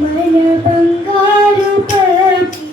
मन बंगारू पती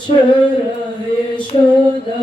छोरा Yashoda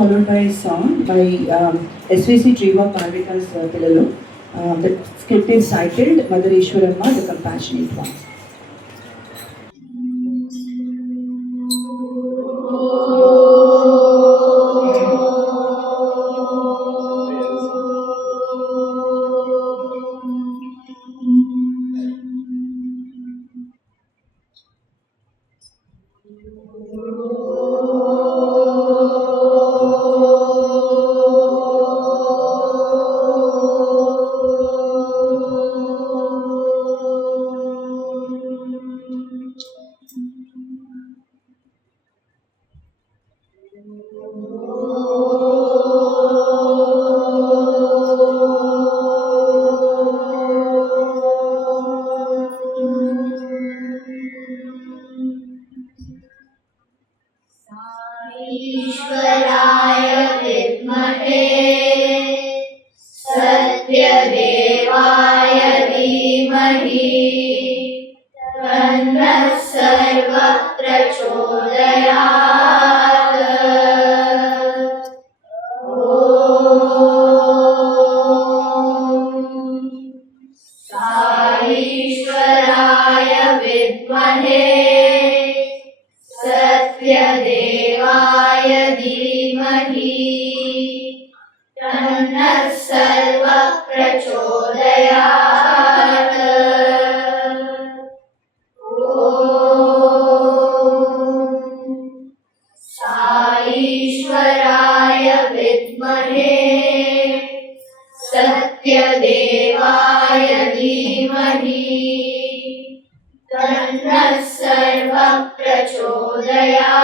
followed by a song by SVC Triva Parvika's Pillalu. The script is titled Mother Ishwaramma, the Compassionate One. ईश्वराय विद्महे सत्यदेवाय धीमहि तन्नः सर्वः प्रचोदयात्। ईश्वराय विद्महे सत्यदेवाय धीमहि तन्नः सर्वः प्रचोदयात्। ईश्वराय विद्महे सत्यदेवाय धीमहि तन्नः सर्वः प्रचोदयात्।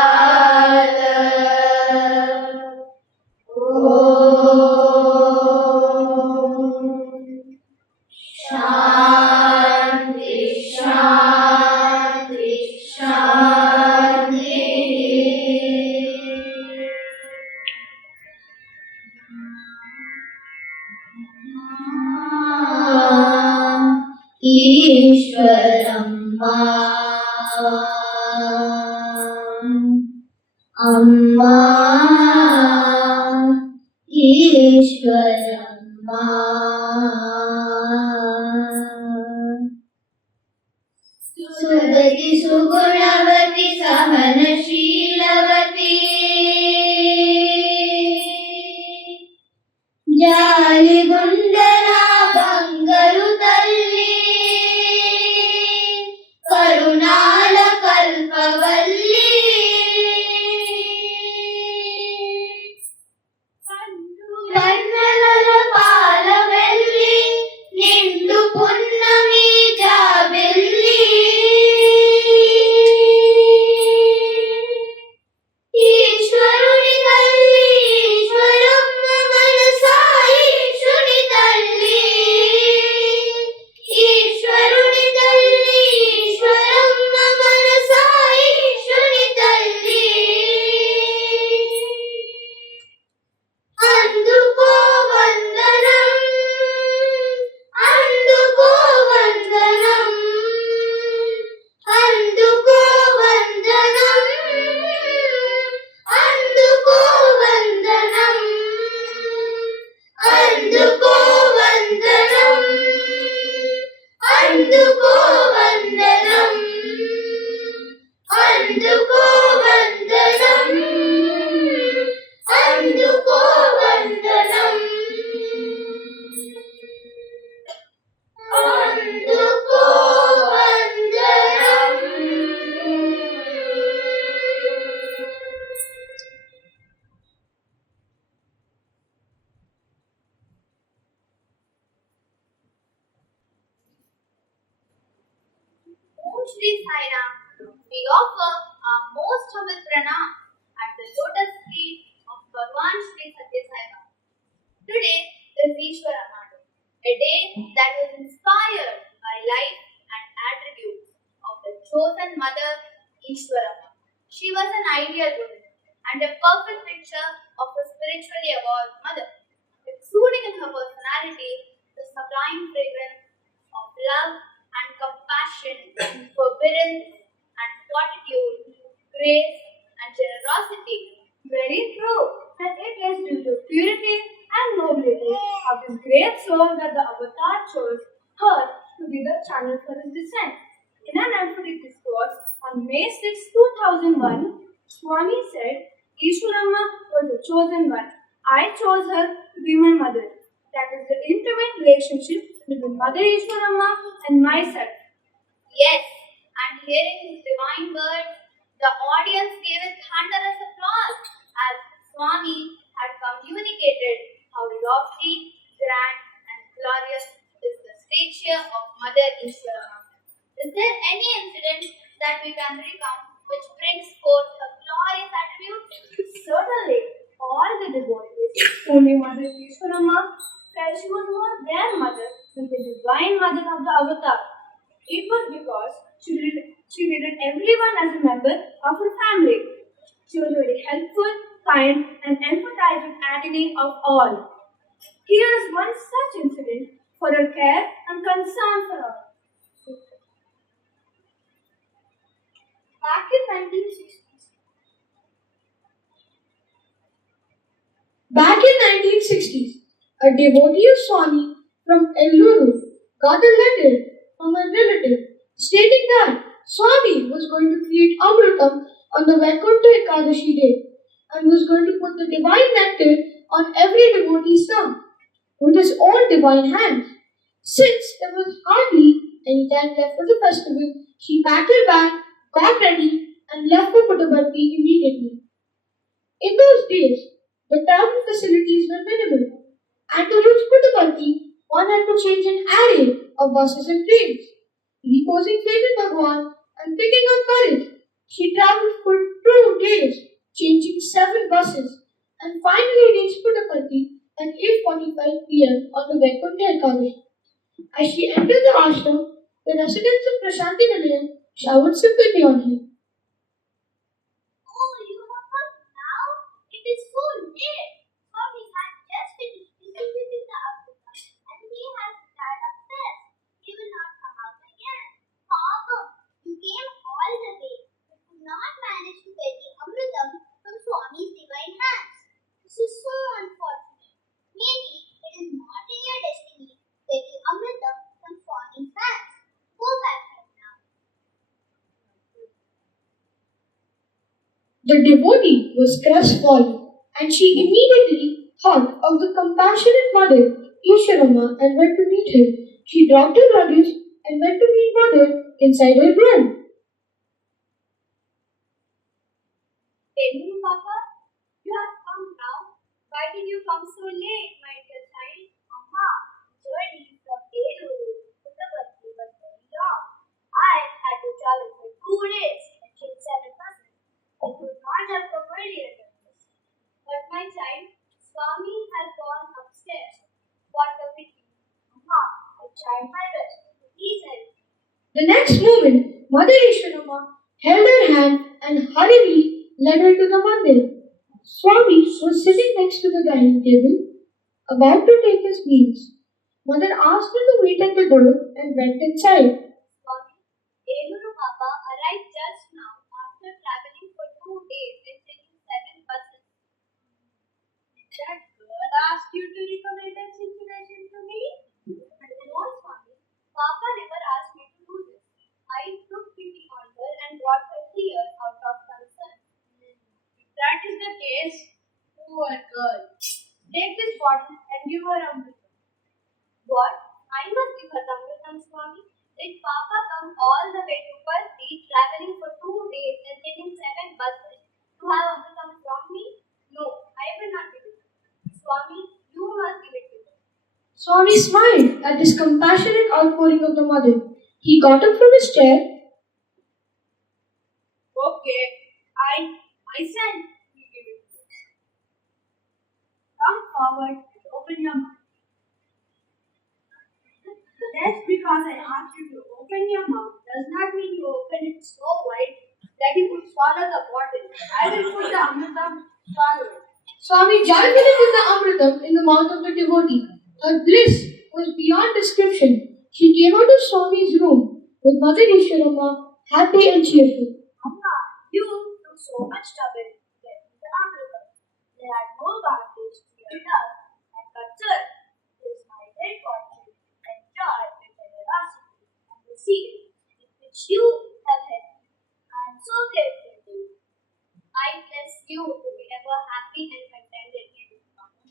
शान्ति शान्ति शान्ति। ईश्वरम्मा अम्मा ईश्वरम्मा सुदति सुगुणवति सहनशीलवती जालिगुंडला बंगरु तल्ली करुणाल कल्पवल्ली కన్నలల పాలవెల్లి నిండు పున్నమి జాబిల్లి ఈశ్వరుని తల్లి ఈశ్వరమ్మ మనసా ఈశ్వరుని తల్లి ఈశ్వరుని తల్లి ఈశ్వరమ్మ మనసా ఈశ్వరుని తల్లి అందుకో వందనం అందుకో వందనం అందుకో వందనం అందుకో వందనం అందుకో వందనం అందుకో వందనం అందుకో వందనం అందుకో వందనం అందుకో వందనం. Om Shri Sai Ram. We offer our most humble pranam at the lotus feet of Bhagwan Shri Satya Sai Baba. Today is Ishwaramma Day, a day that was inspired by life and attributes of the chosen mother Ishwaramma. She was an ideal woman and a perfect picture of a spiritually evolved mother, exuding in her personality the sublime fragrance of love and compassion, forbearance and fortitude, grace and generosity. Very true, and it is due to purity and nobility of this great soul that the Avatar chose her to be the channel for his descent. In an emphatic discourse on May 6, 2001, Swami said, Ishwaramma was the chosen one. I chose her to be my mother. That is the intimate relationship between Mother Ishwaramma and myself. Yes, and hearing his divine words, the audience gave a thunderous applause as Swami had communicated how lofty, grand, and glorious is the stature of Mother Ishwarama. Is there any incident that we can recount which brings forth her glorious attributes? Certainly, all the devotees who knew Mother Ishwaramma felt she was more their mother than the divine mother of the Avatar. It was because she treated everyone as a member of her family. She was very helpful, kind, and empathized with agony of all. Here is one such incident for her care and concern for all. Back in 1960s, Back in 1960s, a devotee of Swami from Elluru got a letter from a relative stating that Swami was going to create Amritam on the Vaikuntha Ekadashi day and was going to put the divine nectar on every devotee's tongue with his own divine hands. Since there was hardly any time left for the festival, she packed her bag, got ready, and left for Puttaparthi immediately. In those days, the travel facilities were minimal, and to reach Puttaparthi, one had to change an array of buses and trains. Reposing faith in Bhagwan and picking up courage, she traveled for 2 days, changing 7 buses, and finally reached Puttaparthi at 8:45 p.m. on the Vaikuntha Ekadashi. As she entered the ashram, the residents of Prashanti Nilayam showered sympathy on her. Oh, you have come now? It is so late. Swami had just finished distributing the Amrita and he has retired upstairs. He will not come out again. Papa, you came all the way but could not manage to get the Amritam from Swami's divine hands. This is so unfortunate. Maybe it is not in your destiny to get the Amritam from Swami's hands. Go back home now. The devotee was crestfallen, and she immediately thought of the compassionate mother, Ishwarama, and went to meet her. She dropped her luggage and went to meet mother inside her room. Elu, Papa, you have come now. Why did you come so late, my dear child? Amma, the journey from Eluru to Puttaparthi was very long. I had to travel for 2 days and take 7 buses. I could not have come earlier than this. But my child, Swami has gone upstairs. What a pity. Amma, I tried my best. Please help me. The next moment, Mother Ishwarama held her hand and hurriedly led her to the mandir. Swami was sitting next to the dining table, about to take his meals. Mother asked her to wait at the door and went inside. Swami, Eluru Papa arrived just now after traveling for 2 days and taking 7 buses. Did that girl ask you to recommend that situation to me? No, Swami. Papa never asked me to do this. I took pity on her and brought her here out of concern. If that is the case, poor girl. Take this bottle and give her Amrita. What? I must give her Amritam, Swami. Did Papa come all the way to Parthi, traveling for 2 days and taking 7 buses to have Amritam from me? No, I will not give it. Swami, you must give it to me. Swami smiled at this compassionate outpouring of the mother. He got up from his chair. Okay, I said we give it to you. Come forward and open your mouth. Just because I asked you to open your mouth does not mean you open it so wide that you could swallow the bottle. I will put the Amritam, swallow it. Swami joyfully put the Amritam in the mouth of the devotee. Her bliss was beyond description. She came out of Swami's room with Mother Ishwarama, happy and cheerful. Amma, you took so much trouble to get me the Amritam. love and concern is my great fortune and joy with generosity and the zeal with which you have helped me. I am so grateful to you. I bless you to be ever happy and contented in this life.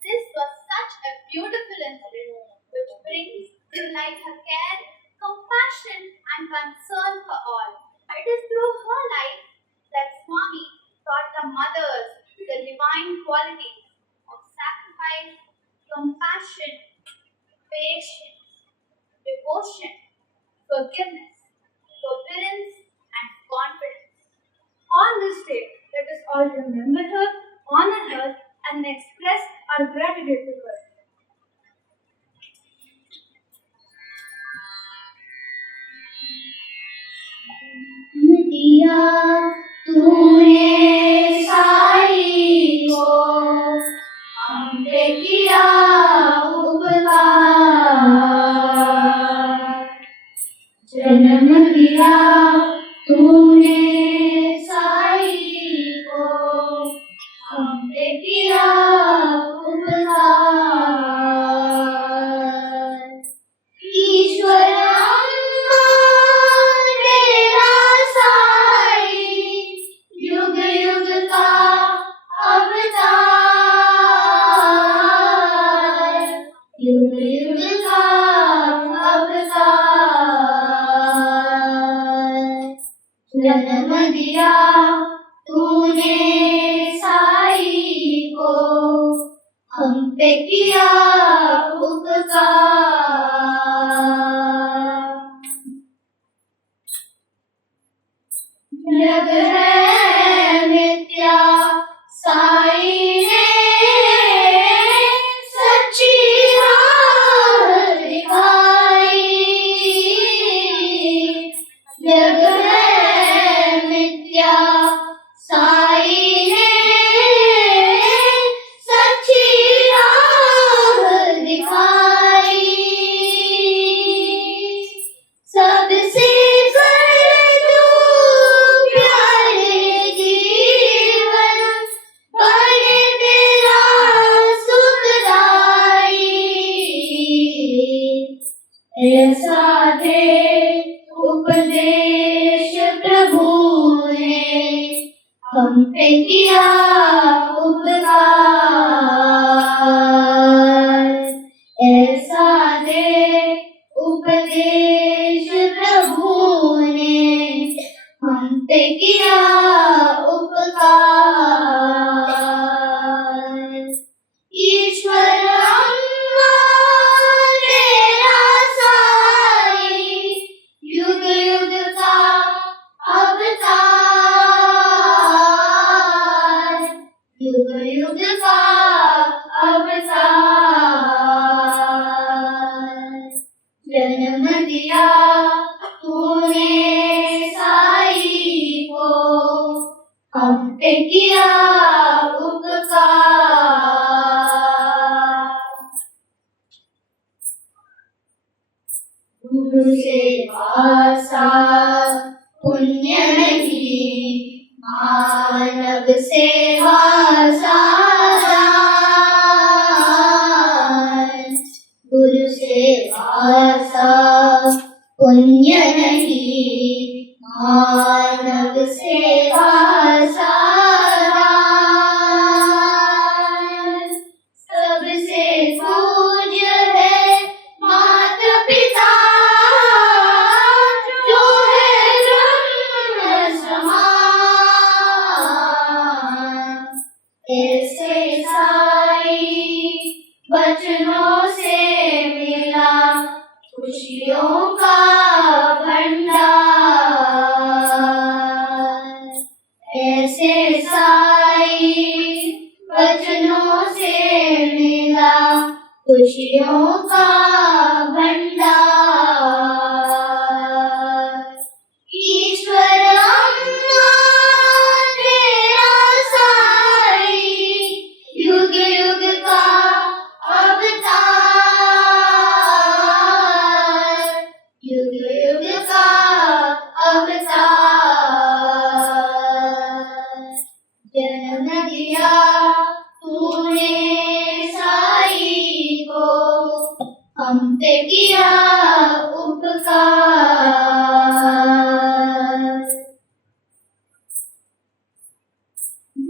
This was such a beautiful incident which brings to light her care, compassion, and concern for all. It is through her life that Swami taught the mothers the divine qualities of sacrifice, compassion, patience, devotion, forgiveness, forbearance, and confidence. On this day, let us all remember her, honor her, and express our gratitude to her. दिया तूने साई को हम पे किया उपकार जन्म दिया तूने साई को हम पे किया उपकार ईश्वर अम्मा तेरा साई युग युग का अवतार युग युग का अवतार जन्म दिया तूने साई को हम पे किया उपकार जग है मिथ्या साई ने सच्ची राह दिखाई जग है मिथ्या साई ने सच्ची राह दिखाई सबसे कर दो प्यारे जीवन बने तेरा सुखदाई ऐसा दे उपदेश प्रभु ने हम पे किया उपकार ऐसा दे उपदेश प्रभु ने हम पे किया उपकार ईश्वर अम्मा तेरा साई युग युग का अवतार युग युग का अवतार जन्म दिया तूने साई को हम पे किया उपकार गुरु सेवा सा पुण्य नहीं मानव सेवा सा दान गुरु सेवा सा पुण्य नहीं मानव सेवा सा दान सबसे पूज्य है माता पिता जो है ब्रह्म समान ऐसे साई बचनों से मिला खुशियों का भंडार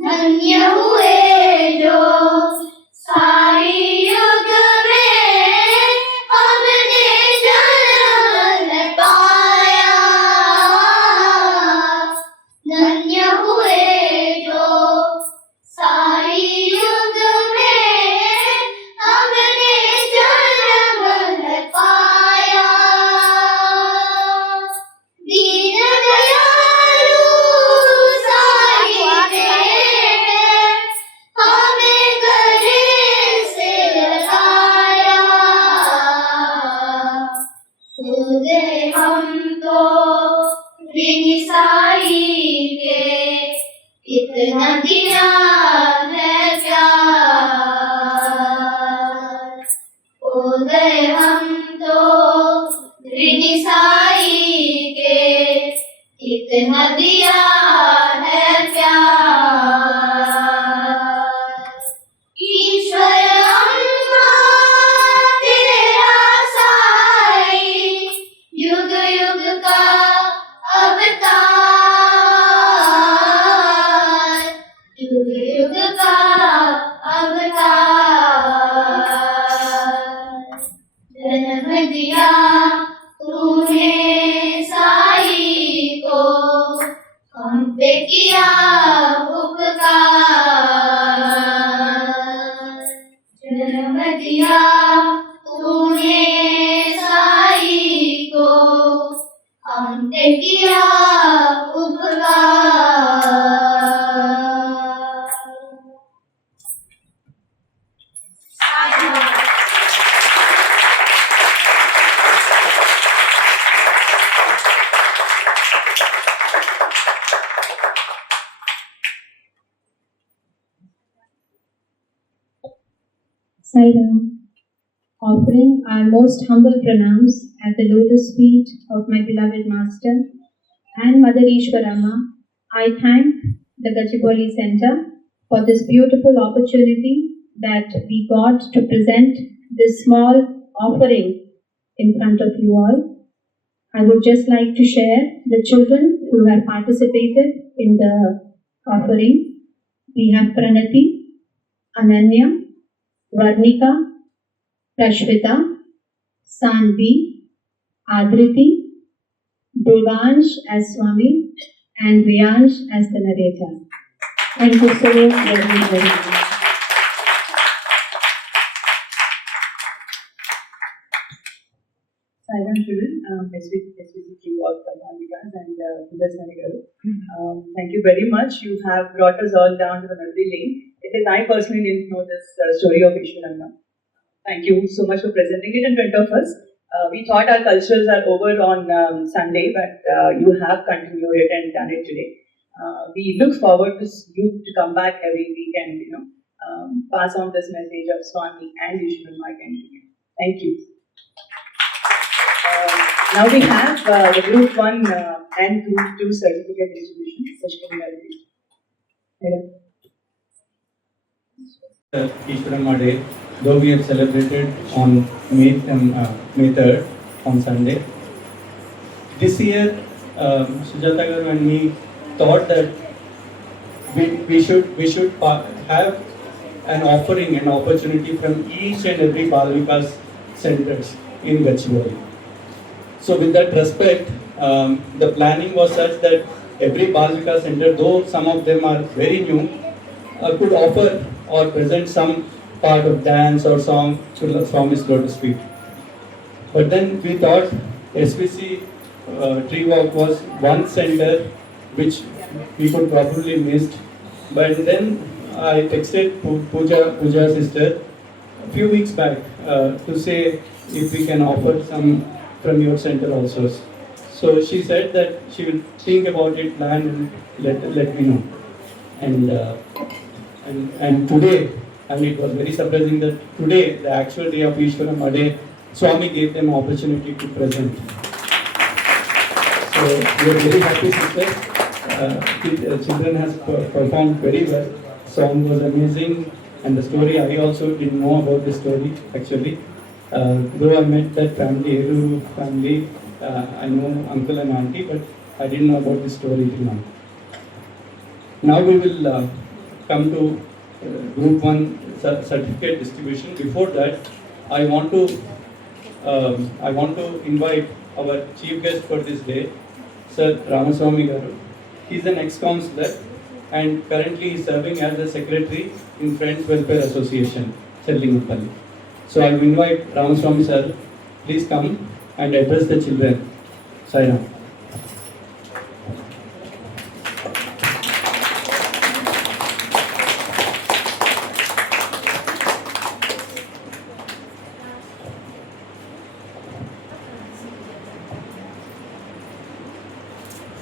धन्य हुए जो साई युग में हमने जन्म पाया। धन्य हुए जो साई युग में हमने जन्म पाया। दीन दयालु साई ने हमें गले से लगाया। हो गए हम तो ऋणी साई के, इतना दिया है प्यार। हो गए हम तो ऋणी साई के, इतना दिया है प्यार। ईश्वर अम्मा तेरा साई युग युग का अवतार। युग युग का अवतार। जन्म दिया तूने साई को, हम पे किया उपकार। जन्म दिया तूने साई को, हम पे किया उपकार। Sai Ram, offering our most humble pranams at the lotus feet of my beloved Master and Mother Ishwarama, I thank the Gachibowli Center for this beautiful opportunity that we got to present this small offering in front of you all. I would just like to share the children who have participated in the offering. We have Pranati, Ananya, Varnika, Prashvita, Sanvi, Adriti, Devansh as Swami, and Riyansh as the narrator. Thank you so very much. Silent children, SVC of Balikas and Pujas Manigaru. Thank you very much. You have brought us all down to the memory lane. It is I personally didn't know this story of Ishwaranna. Thank you so much for presenting it in front of us. We thought our culturals are over on Sunday, but you have continued it and done it today. We look forward to you to come back every week and pass on this message of Swami and Ishwaranna again to you. Thank you. Now we have the Group 1 and Group 2 certificate distribution. Ishwaranna Day, though we have celebrated on May 3rd on Sunday. This year, Sujata Garu and me thought that we should have an offering, an opportunity from each and every Bal Vikas centers in Gachibowli. So with that respect, the planning was such that every Bal Vikas center, though some of them are very new, could offer or present some part of dance or song to Swami's Lotus Feet. But then we thought SVC Tree Walk was one center which we could probably missed. But then I texted Pooja sister a few weeks back to say if we can offer some from your center also. So she said that she will think about it, plan and let me know. And today, and it was very surprising that today, the actual day of Ishwaranna Day, Swami gave them opportunity to present. So we are very happy, sister. Children has performed very well. Song was amazing, and the story I also didn't know about the story actually. Though I met that family, Eru family, I know uncle and auntie, but I didn't know about the story till now. Now we will come to Group 1 certificate distribution. Before that, I want to invite our chief guest for this day, Sir Ramaswamy Garu. He is an ex-councillor and currently is serving as a secretary in Friends Welfare Association, Chellinguppalli. So I will invite Ramaswamy sir, please come and address the children. Sairam.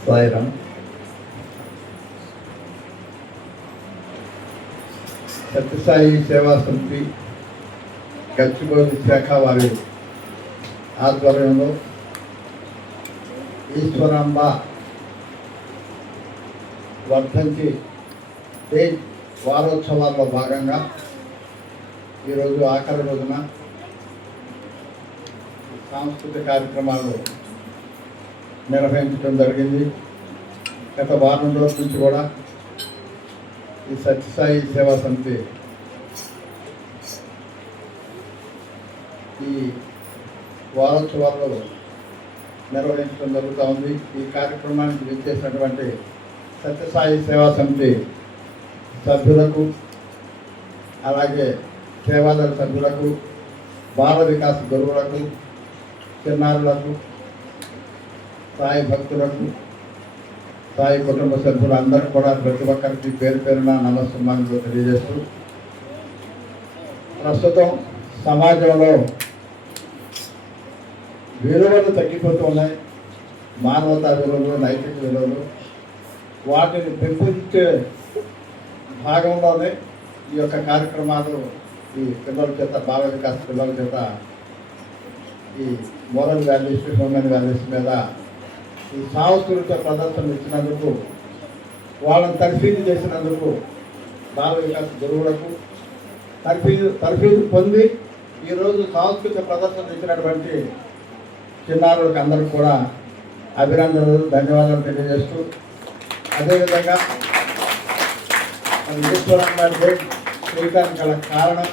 Sairam. Sathya Sai సేవా సమితి గచ్చిబౌలి శాఖ వారి ఆధ్వర్యంలో ఈశ్వరాంబ వర్ధంతి day వారోత్సవాల్లో భాగంగా ఈరోజు ఆఖరి రోజున సాంస్కృతిక కార్యక్రమాలు నిర్వహించడం జరిగింది. గత వారం రోజుల నుంచి కూడా ఈ సత్యసాయి సేవా సమితి ఈ వారోత్సవాల్లో నిర్వహించడం జరుగుతూ ఉంది. ఈ కార్యక్రమానికి విచ్చేసినటువంటి సత్యసాయి సేవా సమితి సభ్యులకు, అలాగే సేవాదళ సభ్యులకు, బాల వికాస గురువులకు, చిన్నారులకు, సాయి భక్తులకు, సాయి కుటుంబ సభ్యులందరూ కూడా ప్రతి ఒక్కరికి పేరు పేరున నమస్కారాలు తెలియజేస్తూ, ప్రస్తుతం సమాజంలో విలువలు తగ్గిపోతూ ఉన్నాయి. మానవతా విలువలు, నైతిక విలువలు, వాటిని పెంపొందించే భాగంలోనే ఈ యొక్క కార్యక్రమాలు ఈ పిల్లల చేత, బాల వికాస పిల్లల చేత ఈ మోరల్ వాల్యూస్, హ్యూమన్ వాల్యూస్ మీద ఈ సాంస్కృతిక ప్రదర్శన ఇచ్చినందుకు, వాళ్ళని తర్ఫీదు చేసినందుకు బాల వికాస గురువులకు, తర్ఫీదు పొంది ఈరోజు సాంస్కృతిక ప్రదర్శన ఇచ్చినటువంటి చిన్నారులకు అందరికీ కూడా అభినందనలు, ధన్యవాదాలు తెలియజేస్తూ, అదేవిధంగా ఈశ్వరమ్మ చేయడానికి గల కారణం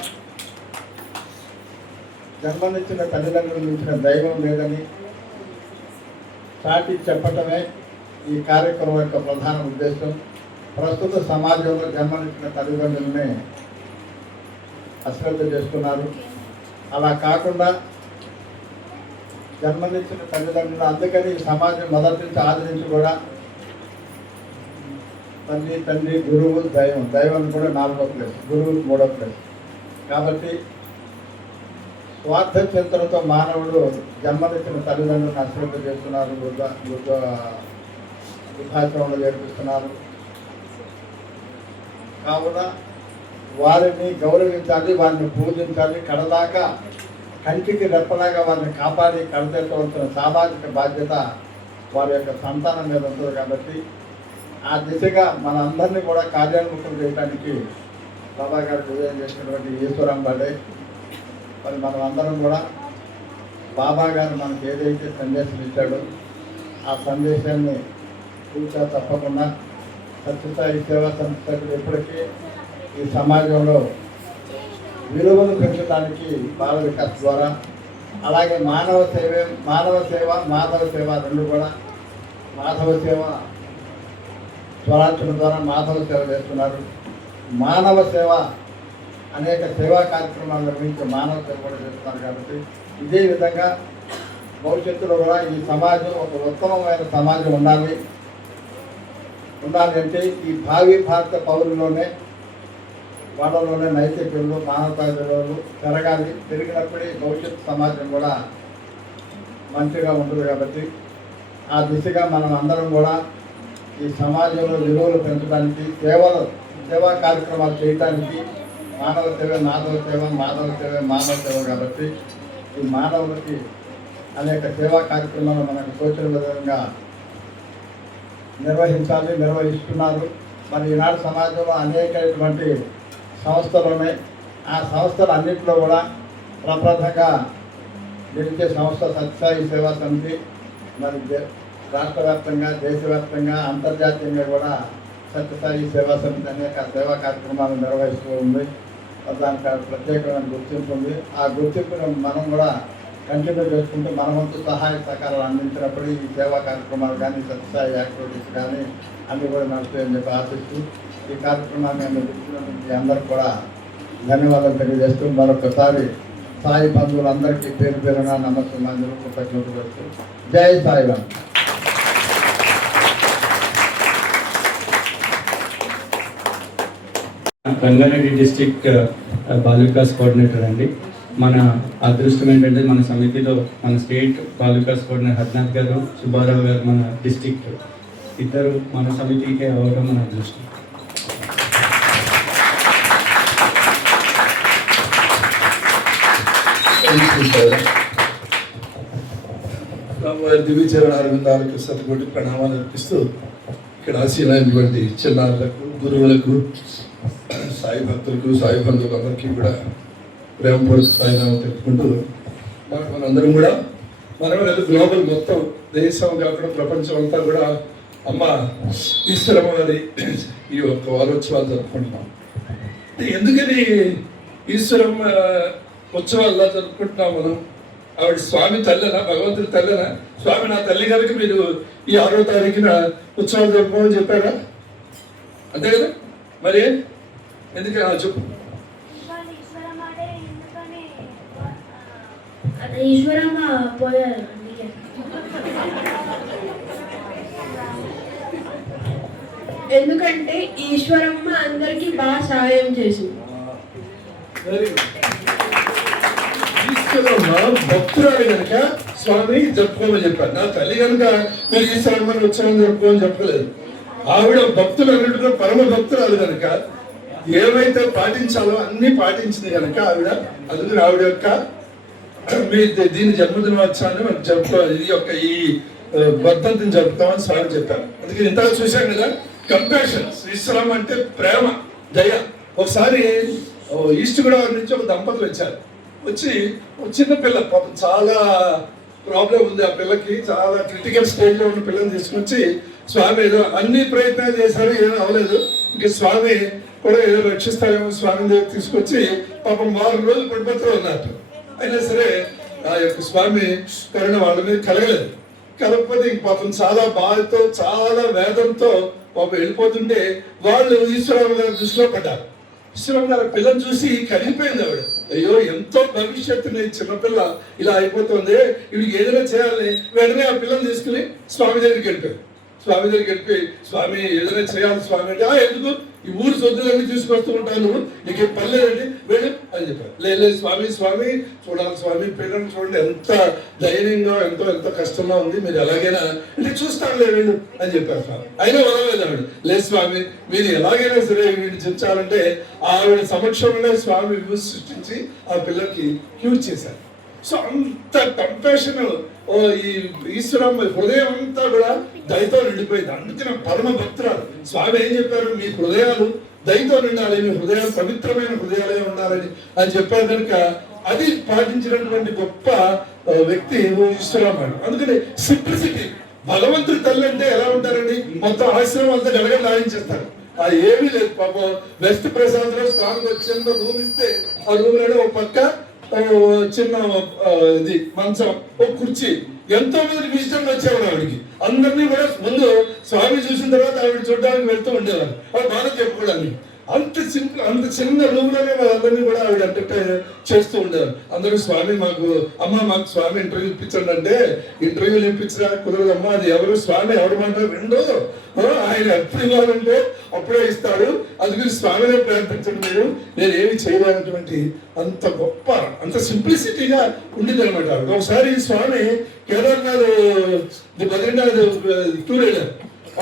జన్మనిచ్చిన తల్లిదండ్రులు మించిన దైవం లేదని చాటి చెప్పటమే ఈ కార్యక్రమం యొక్క ప్రధాన ఉద్దేశం. ప్రస్తుత సమాజంలో జన్మనిచ్చిన తల్లిదండ్రులనే అశ్రద్ధ చేస్తున్నారు. అలా కాకుండా జన్మనిచ్చిన తల్లిదండ్రులు, అందుకని ఈ సమాజం మొదటి నుంచి ఆదరించి కూడా తండ్రి, గురువు, దైవం కూడా 4వ ప్లేస్, గురువు 3వ ప్లేస్. కాబట్టి స్వార్థ చింతనతో మానవుడు జన్మనిచ్చిన తల్లిదండ్రులను అశ్రద్ధ చేస్తున్నారు, వృద్ధాశ్రమంలో చేర్పిస్తున్నారు. కావున వారిని గౌరవించాలి, వారిని పూజించాలి, కడదాకా కంటికి రెప్పలాగా వారిని కాపాడి కడతెత్తవలసిన సామాజిక బాధ్యత వారి యొక్క సంతానం మీద ఉంటుంది. కాబట్టి ఆ దిశగా మన అందరినీ కూడా కార్యాన్ముఖం చేయడానికి బాబా గారు డిజైన్ చేసినటువంటి ఈశ్వరాంబ డే. మరి మనం అందరం కూడా బాబా గారు మనకు ఏదైతే సందేశం ఇచ్చాడో ఆ సందేశాన్ని పూర్తిగా తప్పకుండా సత్యసాయి సేవా సంస్థలు ఎప్పటికీ ఈ సమాజంలో విలువను పెంచడానికి బాల వికాస్ ద్వారా, అలాగే మానవ సేవ, మాధవ సేవ రెండు కూడా, మాధవ సేవ స్వరాక్షణ ద్వారా మాధవ సేవ చేస్తున్నారు. మానవ సేవ అనేక సేవా కార్యక్రమాలు నిర్వహించి మానవ సేవ కూడా చేస్తున్నారు. కాబట్టి ఇదే విధంగా భవిష్యత్తులో కూడా ఈ సమాజం ఒక ఉత్తమమైన సమాజం ఉండాలి అంటే ఈ భావి భారత పౌరుల్లోనే, వాళ్ళలోనే నైతిక విలువలు, మానవతా విలువలు పెరగాలి. పెరిగినప్పుడే భవిష్యత్తు సమాజం కూడా మంచిగా ఉంటుంది. కాబట్టి ఆ దిశగా మనం అందరం కూడా ఈ సమాజంలో విలువలు పెంచడానికి, సేవా కార్యక్రమాలు చేయడానికి, మానవ సేవ, మాధవ సేవ కాబట్టి ఈ మానవులకి అనేక సేవా కార్యక్రమాలు మనకు తోచిన విధంగా నిర్వహిస్తున్నారు. మరి ఈనాడు సమాజంలో అనేకటువంటి సంస్థలు ఉన్నాయి. ఆ సంస్థలు అన్నింటిలో కూడా ప్రప్రథంగా నిలిచే సంస్థ సత్యసాయి సేవా సమితి. మరి రాష్ట్ర వ్యాప్తంగా, దేశవ్యాప్తంగా, అంతర్జాతీయంగా కూడా సత్యసాయి సేవా సమితి అనేక సేవా కార్యక్రమాలు నిర్వహిస్తూ ఉంది. దానికి ప్రత్యేకమైన గుర్తింపు ఉంది. ఆ గుర్తింపును మనం కూడా కంటిన్యూ చేసుకుంటూ మన వంతు సహాయ సహకారాలు అందించినప్పుడు ఈ సేవా కార్యక్రమాలు కానీ సత్యసాయి యాక్టివిటీస్ కానీ అన్నీ కూడా నడుస్తాయని చెప్పి ఆశిస్తూ ఈ కార్యక్రమాన్ని గుర్తించినందుకు అందరూ కూడా ధన్యవాదాలు తెలియజేస్తూ మరొకసారి సాయి బంధువులందరికీ పేరు పేరున నమస్కారం కృతజ్ఞతలు చేస్తూ జై Sairam. Rangareddy district ball Vikas coordinator అండి. మన అదృష్టం ఏంటంటే మన సమితిలో మన స్టేట్ బాల్ వికాస్ కోఆర్డినేటర్ హద్నాథ్ గారు, సుబ్బారావు గారు మన డిస్టిక్ ఇద్దరు మన సమితికి అవ్వడం మన అదృష్టం. దివ్యచరణ అరవిందాలకు శతకోటి ప్రణామాలు అర్పిస్తూ ఇక్కడ ఆశీలైనటువంటి చిన్నారులకు, గురువులకు, సాయి భక్తులకు, సాయి బంధువులందరికీ కూడా ప్రేమపూర్వక సాయినామం తెలుపుకుంటూ మనందరం కూడా మనం గ్లోబల్ మొత్తం దేశం కాకుండా ప్రపంచం అంతా కూడా అమ్మ ఈశ్వరమ్మ వారి ఈ యొక్క వారోత్సవాలు జరుపుకుంటున్నాం. ఎందుకని ఈశ్వరమ్మ ఉత్సవాల్లో జరుపుకుంటున్నాం మనం? ఆవిడ స్వామి తల్లెనా, భగవంతుడి తల్లెనా? స్వామి నా తల్లి కనుక మీరు ఈ 6వ తారీఖున ఉత్సవాలు జరుపుకోమని చెప్పారా? అంతే కదా? మరి ఎందుకని చెప్పు. ఈశ్వరమ్మ పోయారు. ఎందుకంటే ఈశ్వరమ్మ అందరికి బాగా సహాయం చేసింది. ఈశ్వరమ్మ భక్తురాలు కనుక స్వామి జరుపుకోమని చెప్పారు. నా తల్లి కనుక మీరు ఈశ్వరమ్మని ఉత్సవం జరుపుకోమని చెప్పలేదు. ఆవిడ భక్తులు అన్నట్టుగా పరమ భక్తురాలు కనుక ఏవైతే పాటించాలో అన్ని పాటించింది కనుక అందుకని ఆవిడ యొక్క దీని జన్మదినోత్సవాన్ని మనం జరుపుకోవాలి. ఇది యొక్క ఈ వర్ధంతిని జరుపుతామని స్వామి చెప్పారు. అందుకని ఇంతగా చూశాం కదా, కంపాషన్. శ్రీశ్వరం అంటే ప్రేమ, దయ. ఒకసారి ఈస్ట్ గోదావరి నుంచి ఒక దంపతులు వచ్చారు. వచ్చి చిన్న పిల్ల, పాపం చాలా ప్రాబ్లం ఉంది ఆ పిల్లకి, చాలా క్రిటికల్ స్టేజ్లో ఉన్న పిల్లని తీసుకొచ్చి స్వామి ఏదో అన్ని ప్రయత్నాలు చేశారు, ఏమీ అవ్వలేదు. ఇంక స్వామి కూడా ఏదో రక్షిస్తారేమో స్వామి దగ్గర తీసుకొచ్చి పాపం 4 రోజులు పడిపోతూ ఉన్నారు. అయినా సరే ఆ యొక్క స్వామి కరుణ వాళ్ళ మీద కలగలేదు. కలగకపోతే ఇంక పాపం చాలా బాధతో, చాలా వేదంతో పాపం వెళ్ళిపోతుంటే వాళ్ళు ఈశ్వరరావు గారి దృష్టిలో పడ్డారు. ఈశ్వరరావు గారు పిల్లని చూసి కరిగిపోయింది ఆవిడ. అయ్యో ఎంతో భవిష్యత్తుని చిన్నపిల్ల ఇలా అయిపోతుంది, వీడికి ఏదైనా చేయాలని వెంటనే ఆ పిల్లని తీసుకుని స్వామి దగ్గరికి వెళ్ళిపోయారు. స్వామి దగ్గరికి వెళ్ళిపోయి, స్వామి ఏదైనా చేయాలి స్వామి అంటే, ఎందుకు ఈ ఊరు సొద్దులన్నీ తీసుకొస్తూ ఉంటాను, నీకేం పర్లేదండి వెళ్ళు అని చెప్పారు. లేదు స్వామి, స్వామి చూడాలి స్వామి, పిల్లల్ని చూడండి ఎంత ధైర్యంగా ఎంతో కష్టంగా ఉంది, మీరు ఎలాగైనా అంటే చూస్తానులే వెళ్ళు అని చెప్పారు స్వామి. అయినా వదలలేదు ఆవిడ. లేదు స్వామి మీరు ఎలాగైనా సరే వీడిని చించాలంటే ఆవిడ సమక్షంలోనే స్వామి విభూతి సృష్టించి ఆ పిల్లకి క్యూర్ చేశారు. సో అంత కంపాషన్ ఈ ఈశ్వరమ్మ హృదయం అంతా కూడా దయతో నిండిపోయింది. అందుకని పరమ భక్తురాలు. స్వామి ఏం చెప్పారు, మీ హృదయాలు దయతో నిండాలి, మీ హృదయాలు పవిత్రమైన హృదయాలే ఉండాలని అని చెప్పారు. కనుక అది పాటించినటువంటి గొప్ప వ్యక్తి ఈశ్వరమ్మ. అందుకని సింప్లిసిటీ. భగవంతుడి తల్లి అంటే ఎలా ఉంటారండి, మొత్తం ఆశ్రమం అంతా గడగడ లాగించేస్తారు. అది ఏమీ లేదు. పాపం వెస్ట్ ప్రసాద్ లో స్వామికి వచ్చిన రూమ్ ఇస్తే ఆ రూమ్ లోనే ఒక పక్క చిన్న ఇది మంచం, ఒక కుర్చీ, ఎంతో మంది విజిటర్లు వచ్చేవారు ఆవిడికి. అందరినీ కూడా ముందు స్వామి చూసిన తర్వాత ఆవిడ చూడడానికి వెళ్తూ ఉండేవారు, ఆవిడ బాగా చెప్పుకోవడానికి. అంత సింపుల్, అంత చిన్న రూమ్ లోనే వాళ్ళందరినీ కూడా ఆవిడ ఎంటర్టైన్ చేస్తూ ఉండేవారు. అందరూ స్వామి మాకు స్వామి ఇంటర్వ్యూ ఇప్పించండి అంటే, ఇంటర్వ్యూలు ఇప్పించడా కుదరదమ్మా, అది ఎవరు స్వామి ఎవరు మాట రెండు, ఆయన ఎప్పుడు ఇవ్వాలంటే అప్పుడే ఇస్తాడు, అందుకని స్వామినే ప్రార్థించండి మీరు, నేను ఏమి చేయలేనటువంటి అంత గొప్ప, అంత సింప్లిసిటీగా ఉండేది అనమాట. ఒకసారి స్వామి కేదార్నాథ్ బద్రీనాథ్ టూర్ వెళ్ళారు.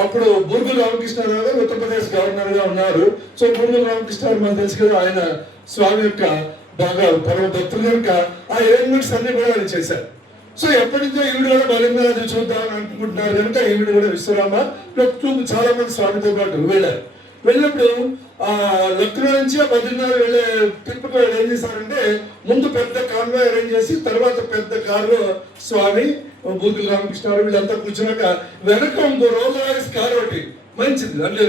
అప్పుడు బూర్గుల రామకృష్ణారావు గారు ఉత్తరప్రదేశ్ గవర్నర్ గా ఉన్నారు. సో బూర్గుల రామకృష్ణారావు మనకు తెలుసు కదా, ఆయన స్వామి యొక్క బాగా పరమ భక్తులు కనుక ఆ అరేంజ్మెంట్స్ అన్ని కూడా ఆయన చేశారు. సో ఎప్పటి నుంచో ఈవిడ కూడా బద్రీనాథ్ చూద్దామని అనుకుంటున్నారు కనుక ఈవిడ కూడా విశ్వరామ చాలా మంది స్వామితో పాటు వెళ్ళారు. వెళ్ళినప్పుడు లక్నో నుంచి బద్రీనాథ్ వెళ్ళే ట్రిప్కి ఏం చేశారంటే, ముందు పెద్ద కాన్వాయ్ అరేంజ్ చేసి తర్వాత పెద్ద కారులో స్వామి బూర్గుల రామకృష్ణారావు వీళ్ళంతా కూర్చున్నాక వెనక ఇంకో రోల్ రాయిస్ కారు ఒకటి మంచిది. అంటే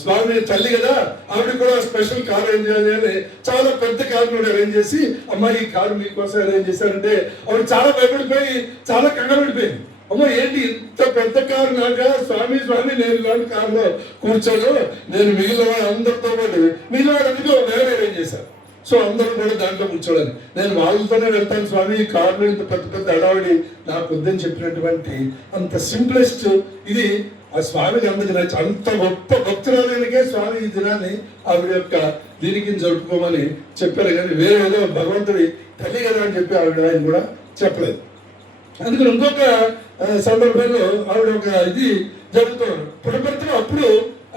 స్వామి తల్లి కదా, ఆవిడ కూడా స్పెషల్ కార్ అరేంజ్ చేయాలి అని చాలా పెద్ద కార్ కూడా అరేంజ్ చేసి, అమ్మాయి ఈ కారు మీకోసం అరేంజ్ చేశారంటే ఆవిడ చాలా భయపడిపోయి చాలా కంగారు పడిపోయింది. అమ్మో ఏంటి ఇంత పెద్ద కారు నాక, స్వామి నేను ఇలాంటి కారులో కూర్చోను, నేను మిగిలిన వాడు అందరితో పాటు మిగిలిన వాడు అందుకే వేరే అరేంజ్ చేశాను. సో అందరూ కూడా దాంట్లో కూర్చోడానికి నేను వాళ్ళతోనే వెళ్తాను స్వామి, ఈ కారులో ఇంత పెద్ద పెద్ద అడావిడి నాకు వద్దని చెప్పినటువంటి అంత సింప్లెస్ట్ ఇది ఆ స్వామికి అందుకు నచ్చి అంత గొప్ప భక్తురాలకే స్వామి ఈ దినాన్ని ఆవిడ యొక్క దీనికి జరుపుకోమని చెప్పారు. కానీ వేరే ఏదో భగవంతుడి తల్లి కదా అని చెప్పి ఆవిడ ఆయన కూడా చెప్పలేదు. అందుకని ఇంకొక సందర్భంలో ఆవిడ ఒక ఇది జరుగుతున్నాడు పుట్టపర్తిలో. అప్పుడు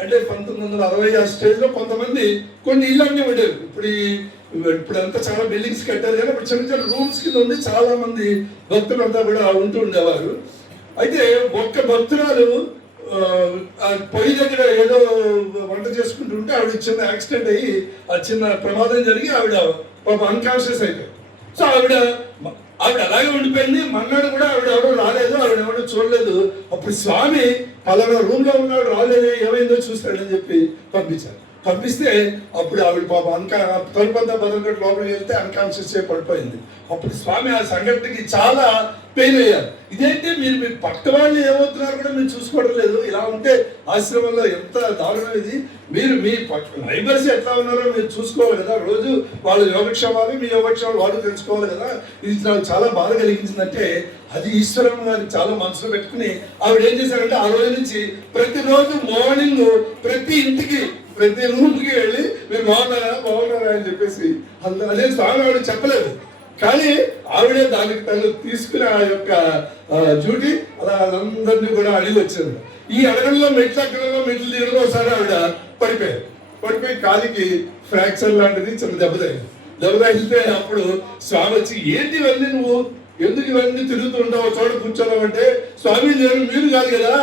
అంటే 1960 ఆ స్టేజ్లో కొంతమంది కొన్ని ఇళ్ళన్నీ ఉండేవి. ఇప్పుడు అంతా చాలా బిల్డింగ్స్ కట్టారు కానీ ఇప్పుడు చిన్న చిన్న రూమ్స్ కింద ఉంది. చాలా మంది భక్తులంతా కూడా ఉంటూ ఉండేవారు. అయితే ఒక్క భక్తురాలు పొయ్యి దగ్గర ఏదో వంట చేసుకుంటూ ఉంటే ఆవిడ చిన్న యాక్సిడెంట్ అయ్యి ఆ చిన్న ప్రమాదం జరిగి ఆవిడ అన్కాన్షియస్ అయిపోయింది. సో ఆవిడ అలాగే ఉండిపోయింది. మన్నాడు కూడా ఆవిడ ఎవరో రాలేదు, ఆవిడ ఎవరో చూడలేదు. అప్పుడు స్వామి పలానా రూమ్ లో ఉన్నాడు రాలేదు, ఏమైందో చూస్తాడని చెప్పి పంపిస్తే అప్పుడు ఆవిడ పాపం తలుపంతా బదలగట్టు లోపలికి వెళ్తే అన్కాన్షియస్ అయి పడిపోయింది. అప్పుడు స్వామి ఆ సంఘటనకి చాలా పెయిన్ అయ్యారు. ఇదేంటి మీరు మీ పక్క వాళ్ళు ఏమవుతున్నారు కూడా మీరు చూసుకోవడం లేదు, ఇలా ఉంటే ఆశ్రమంలో ఎంత దారుణం ఇది, మీరు మీ నైబర్స్ ఎట్లా ఉన్నారో మీరు చూసుకోవాలి కదా, రోజు వాళ్ళ యోగక్షేమాలు మీ యోగక్షేమాలు వాళ్ళు తెలుసుకోవాలి కదా. ఇది నాకు చాలా బాధ కలిగించిందంటే అది ఈశ్వరమ్మ గారికి చాలా మనసులో పెట్టుకుని ఆవిడ ఏం చేశారంటే ఆ రోజు నుంచి ప్రతిరోజు మార్నింగ్ ప్రతి ఇంటికి ప్రతి రూమ్కి వెళ్ళి మీరు బాగున్నారా అని చెప్పేసి అదే స్వామి ఆవిడ చెప్పలేదు. కానీ ఆవిడే దానికి తను తీసుకుని ఆ యొక్క డ్యూటీ అలా అందరినీ కూడా అడిగి వచ్చారు. ఈ అడగడంలో మెట్లు దిగడం ఒకసారి ఆవిడ పడిపోయి కాలికి ఫ్రాక్చర్ లాంటిది చిన్న దెబ్బ తగిలితే అప్పుడు స్వామి వచ్చి ఏంటి ఇవన్నీ నువ్వు ఎందుకు ఇవన్నీ తిరుగుతుంటావు, చోట కూర్చోవడం అంటే స్వామి మీరు కాదు కదా,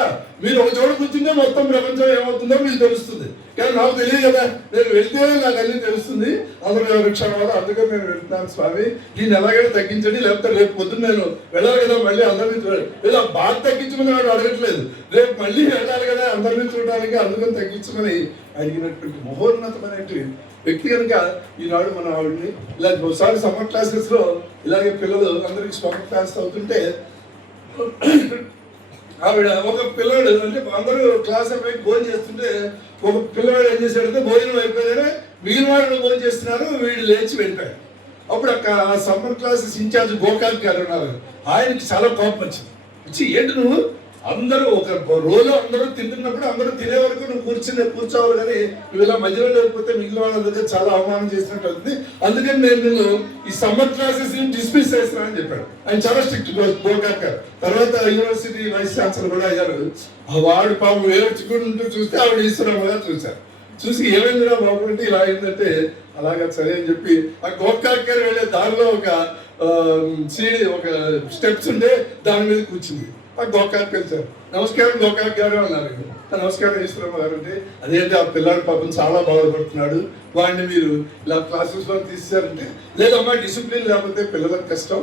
మీరు ఒక చోట కూర్చుంటే మొత్తం ప్రపంచం ఏమవుతుందో మీకు తెలుస్తుంది. కానీ నాకు తెలియదు కదా, నేను వెళ్తే నాకు అన్నీ తెలుస్తుంది, అందరూ వృక్షాలు అందుకే నేను వెళ్తున్నాను స్వామి, దీన్ని ఎలాగైనా తగ్గించండి, లేకపోతే రేపు పొద్దున్న నేను వెళ్ళాలి కదా మళ్ళీ అందరినీ చూడాలి. లేదా బాధ తగ్గించమని వాడు అడగట్లేదు, రేపు మళ్ళీ వెళ్ళాలి కదా అందరినీ చూడడానికి, అందుకని తగ్గించమని అడిగినటువంటి మహోన్నతమైనటువంటి వ్యక్తి కనుక ఈనాడు మన ఆవిడని ఇలా ఒకసారి సమ్మర్ క్లాసెస్ లో ఇలాగే పిల్లలు అందరికి సమ్మర్ క్లాస్ అవుతుంటే ఆవిడ ఒక పిల్లవాడు అంటే అందరూ క్లాస్ అయిపోయి భోజనం చేస్తుంటే ఒక పిల్లవాడు ఏం చేశాడంటే భోజనం అయిపోయానే మిగిలిన వాళ్ళు భోజనం చేస్తున్నారు, వీడు లేచి వెళ్ళిపోయాడు. అప్పుడు ఆ సమ్మర్ క్లాసెస్ ఇన్ఛార్జ్ గోకాక్ గారు ఉన్నారు, ఆయనకి చాలా కోపం వచ్చి ఏంటి నువ్వు అందరూ ఒక రోజు అందరూ తింటున్నప్పుడు అందరూ తినే వరకు నువ్వు కూర్చోవాలి కానీ నువ్వు ఇలా మధ్యలో లేకపోతే మిగిలిన వాళ్ళందరికీ చాలా అవమానం చేసినట్టు అవుతుంది, అందుకని నేను నిన్ను ఈ సమ్మర్ క్లాసెస్ డిస్మిస్ చేస్తున్నానని చెప్పాడు. ఆయన చాలా స్ట్రిక్ట్ గోకాక్ గారు. తర్వాత యూనివర్సిటీ వైస్ ఛాన్సలర్ కూడా అయ్యారు. వాడు పాపం ఏడ్చుకుంటూ చూస్తే ఆవిడ ఈశ్వరమ్మ గారు చూసి ఏమైందిరా బాబు అంటే ఇలా అయిందంటే అలాగా సరే అని చెప్పి ఆ గోకాక్ గారు వెళ్ళే దారిలో ఒక ఒక స్టెప్స్ ఉండే దాని మీద కూర్చుంది. గోకాక్ కలిసారు, నమస్కారం గోకాక్ గారు అన్నారు. నమస్కారం ఈశ్వరమ్మ గారు అంటే అదేంటి ఆ పిల్లాడు పాపం చాలా బాధపడుతున్నాడు, వాడిని మీరు ఇలా క్లాసెస్ లో తీసారంటే లేదమ్మా డిసిప్లిన్ లేకపోతే పిల్లలకు కష్టం,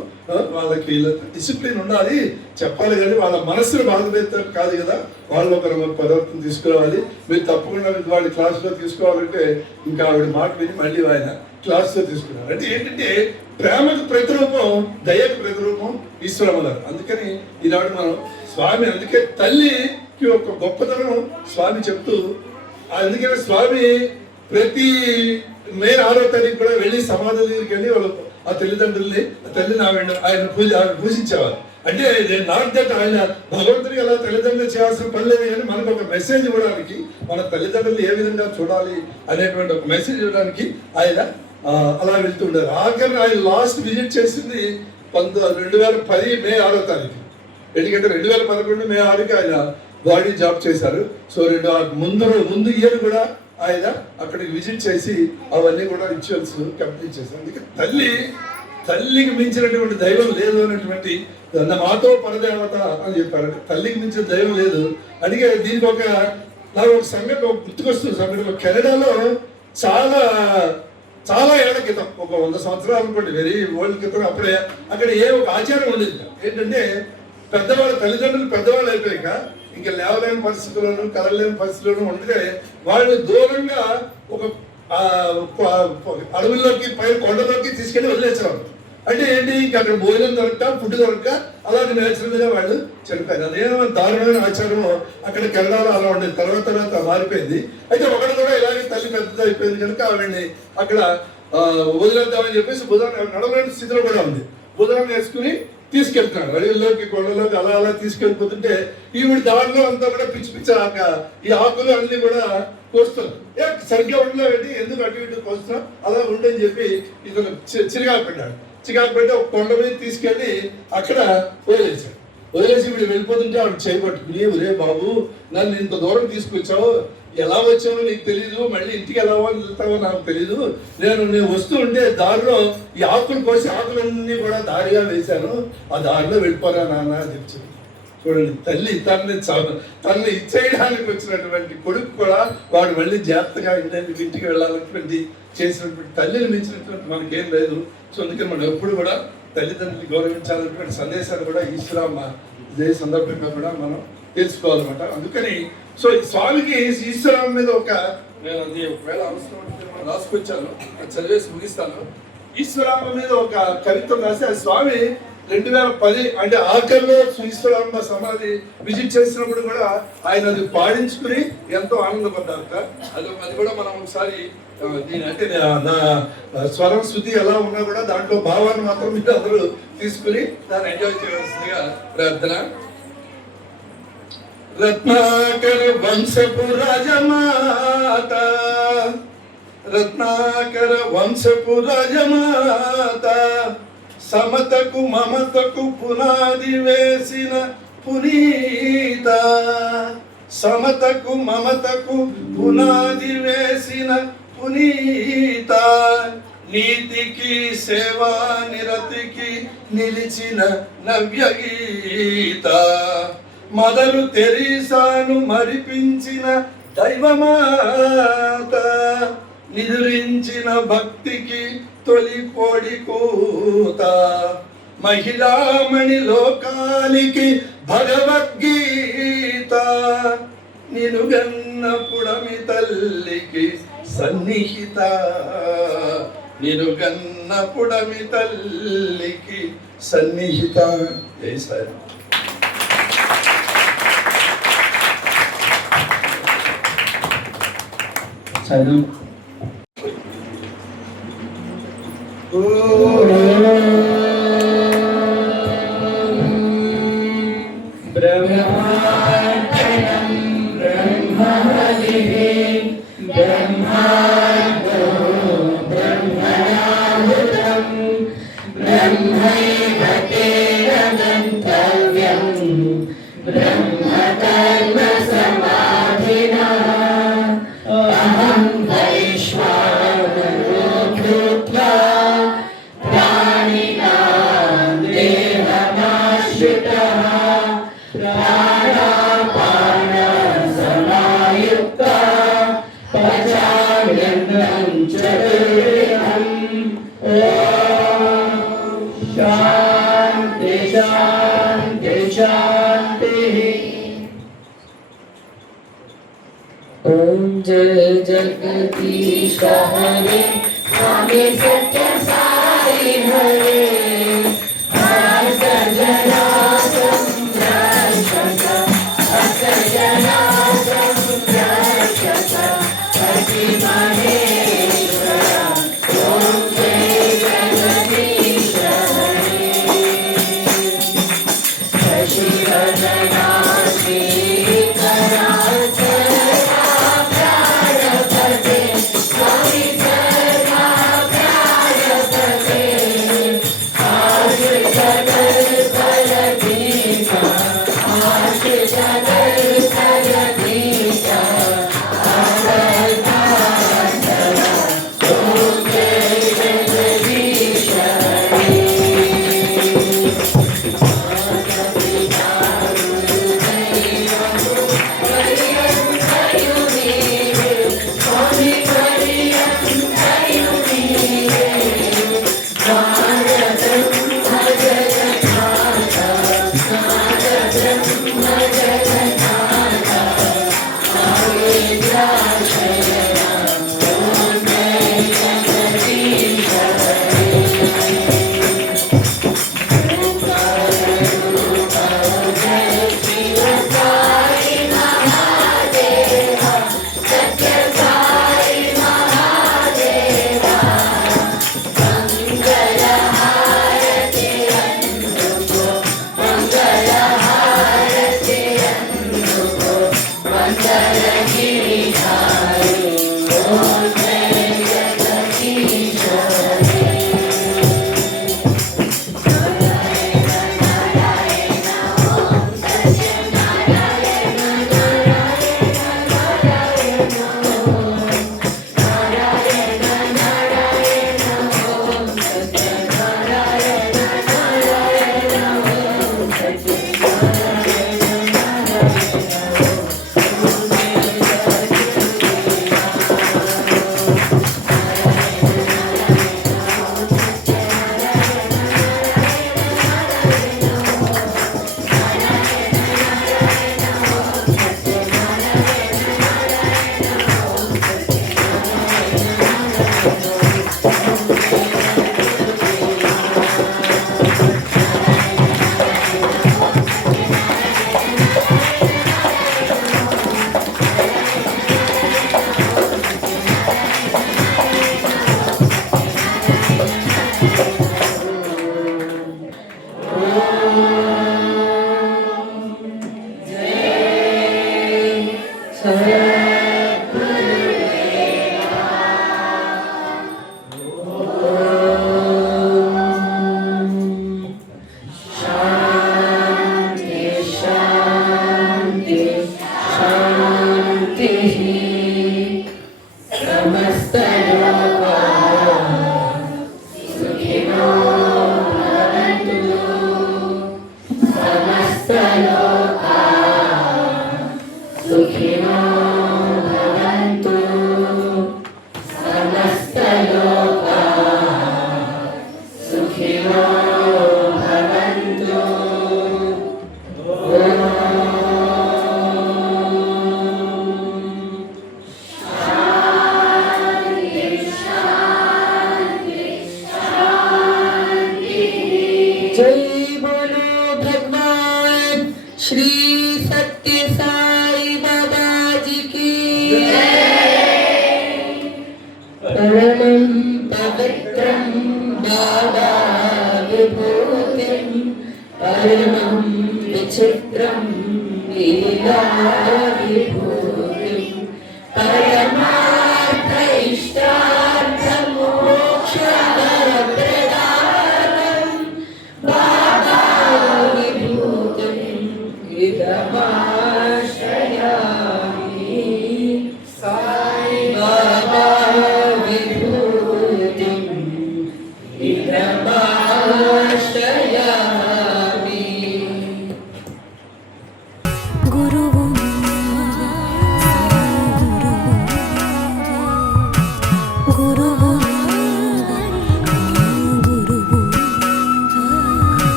వాళ్ళకి డిసిప్లిన్ ఉండాలి చెప్పాలి కానీ వాళ్ళ మనస్సును బాధపెడతారు కాదు కదా, వాళ్ళు ఒక పదార్థం తీసుకురావాలి, మీరు తప్పకుండా వాళ్ళ క్లాసులో తీసుకోవాలంటే ఇంకా ఆవిడ మాట విని మళ్ళీ ఆయన క్లాసులో తీసుకున్నారు. అంటే ఏంటంటే ప్రేమకు ప్రతిరూపం దయకు ప్రతిరూపం ఈశ్వరమ్మ గారు. అందుకని ఈనాడు మనం స్వామి అందుకే తల్లికి ఒక గొప్పతనం స్వామి చెప్తూ, అందుకని స్వామి ప్రతి మే 6వ తారీఖు కూడా వెళ్ళి సమాధుల దగ్గరికి వెళ్ళి వాళ్ళు ఆ తల్లిదండ్రుల్ని తల్లిని ఆయన పూజించేవారు. అంటే నాట్ దట్ ఆయన భగవంతుడికి అలా తల్లిదండ్రులు చేయాల్సిన పని లేదు కానీ మనకు ఒక మెసేజ్ ఇవ్వడానికి, మన తల్లిదండ్రులు ఏ విధంగా చూడాలి అనేటువంటి ఒక మెసేజ్ ఇవ్వడానికి ఆయన అలా వెళ్తుండారు. ఆఖరి ఆయన లాస్ట్ విజిట్ చేసింది 2010 మే 6వ తారీఖు. ఎందుకంటే 2011 మే 6కి ఆయన బాడీ జాబ్ చేశారు. సో ముందు ఇయర్ కూడా ఆయన అక్కడికి విజిట్ చేసి అవన్నీ కూడా రిచువల్స్ కంప్లీట్ చేశారు. అందుకే తల్లికి మించినటువంటి దైవం లేదు అనేటువంటి మాతో పరదేవత అని చెప్పారు. తల్లికి మించిన దైవం లేదు. అందుకే దీనికి నాకు ఒక సంఘటన గుర్తుకొస్తుంది. సంఘటన కెనడాలో చాలా ఏళ్ల క్రితం, ఒక 100 సంవత్సరాలు అనుకోండి, వెరీ ఓల్డ్ క్రితం, అప్పుడే అక్కడ ఒక ఆచారం ఉండేది ఏంటంటే పెద్దవాళ్ళు తల్లిదండ్రులు పెద్దవాళ్ళు అయిపోయాక ఇంకా లేవలేని పరిస్థితుల్లోనూ కదలలేని పరిస్థితుల్లోనూ ఉంటే వాళ్ళు దూరంగా ఒక అడవుల్లోకి పైన కొండలోకి తీసుకెళ్లి వదిలేసేవారు. అంటే ఏంటి, ఇంకా అక్కడ భోజనం దొరక ఫుడ్ దొరక అలాగే నేచురల్గా వాళ్ళు చనిపోయారు. అదేమో దారుణమైన ఆచారము అక్కడ కెనడాలో అలా ఉండేది. తర్వాత మారిపోయింది. అయితే ఒకటి కూడా ఇలాగే తల్లి పెద్దది అయిపోయింది కనుక ఆవిడ్ని అక్కడ వదిలేద్దామని చెప్పేసి బుధవారం నడవలేని స్థితిలో కూడా ఉంది. బుధవారం వేసుకుని తీసుకెళ్తున్నాడు అడవిలోకి కొండలోకి అలా తీసుకెళ్ళిపోతుంటే ఈవిడ దారిలో అంతా కూడా పిచ్చి ఈ ఆకులు అన్ని కూడా కోస్తున్నారు. సరిగ్గా ఉండలేదండి, ఎందుకు అటు ఇటు కోస్తున్నాం, అలా ఉండని చెప్పి ఇతను చిరగాకు పెట్టాడు. చికాకు పెట్టి ఒక కొండ మీద తీసుకెళ్ళి అక్కడ వదిలేసి వీడు వెళ్ళిపోతుంటే ఆవిడ చేయబట్టుకుని, ఒరే బాబు నన్ను ఇంత దూరం తీసుకొచ్చావు, ఎలా వచ్చావో నీకు తెలీదు, మళ్ళీ ఇంటికి ఎలా వెళ్తావో నాకు తెలీదు, నేను వస్తూ ఉంటే దారిలో ఈ ఆకులు కోసి ఆకులన్నీ కూడా దారిగా వేశాను, ఆ దారిలో వెళ్ళిపోరా నాన్న అని చెప్పి. చూడండి, తల్లి తనని ఇచ్చేయడానికి వచ్చినటువంటి కొడుకు కూడా వాడు మళ్ళీ జాగ్రత్తగా ఇంటికి వెళ్ళాలన్నటువంటి చేసినటువంటి తల్లిని మించినటువంటి మనకేం లేదు. సో అందుకని మనం ఎప్పుడు కూడా తల్లిదండ్రులు గౌరవించాలన్నటువంటి సందేశాలు కూడా ఈశ్వరమ్మ ఇదే సందర్భంగా కూడా మనం తెలుసుకోవాలన్నమాట. అందుకని సో స్వామికి ఈశ్వరమ్మ మీద నేను అది ఒకవేళ అవసరం అంటే రాసుకొచ్చాను, అది చదివేసి ముగిస్తాను. ఈశ్వరమ్మ మీద ఒక కవిత్వం రాసి ఆ స్వామి 2010 అంటే ఆఖరిలో ఈశ్వరమ్మ సమాధి విజిట్ చేసినప్పుడు కూడా ఆయన అది పాడించుకుని ఎంతో ఆనందపడ్డారట. అది కూడా మనం ఒకసారి దీని అంటే నా స్వరం శుద్ధి ఎలా ఉన్నా కూడా దాంట్లో భావాన్ని మాత్రం మీరు అందరూ తీసుకుని దాన్ని ఎంజాయ్ చేయవలసిందిగా ప్రార్థన. రత్నాకర వంశపు రాజమాత, రత్నాకర వంశపు రాజమాత, సమతకు మమతకు పునాది వేసిన పునీత, సమతకు మమతకు పునాది వేసిన పునీత, నీతికి సేవా నిరతికి నిలిచిన నవ్యగీత, మదరు తెరీసాను మరిపించిన దైవమాత, నిదురించిన భక్తికి తొలి పొడి కూత, మహిళామణి లోకానికి భగవద్గీత, నినుగన్న పుడమి తల్లికి సన్నిహిత, నినుగన్న పుడమి తల్లికి సన్నిహిత. జై సాయి. చదువు బ్రహ్మార్పణం బ్రహ్మహరిః బ్రహ్మార్పో బ్రహ్మణాహుతం బ్రహ్మైవ తేన గంతవ్యం బ్రహ్మకర్మ సమాధినా అహం వైశ్వానరో భూత్వా ప్రాణినాం దేహమాశ్రితః ప్రాణాపాన సమాయుక్తః పచామ్యన్నం చతుర్విధం. ఓం శాంతి శాంతి శాంతిః. ओम जय जगदीश हरे स्वामी सत्य साई हरे असजना संरक्षक असजना संरक्षक अति महेश्वर. ओम जय जगदीश हरे शशिवदना श्रीकरा स्वामी सर्वा प्राणपते जय बोलो भगवान श्री सत्य साई बाबा जी की परमं पवित्रं बाबा विभूतिं परमं विचित्रं लीला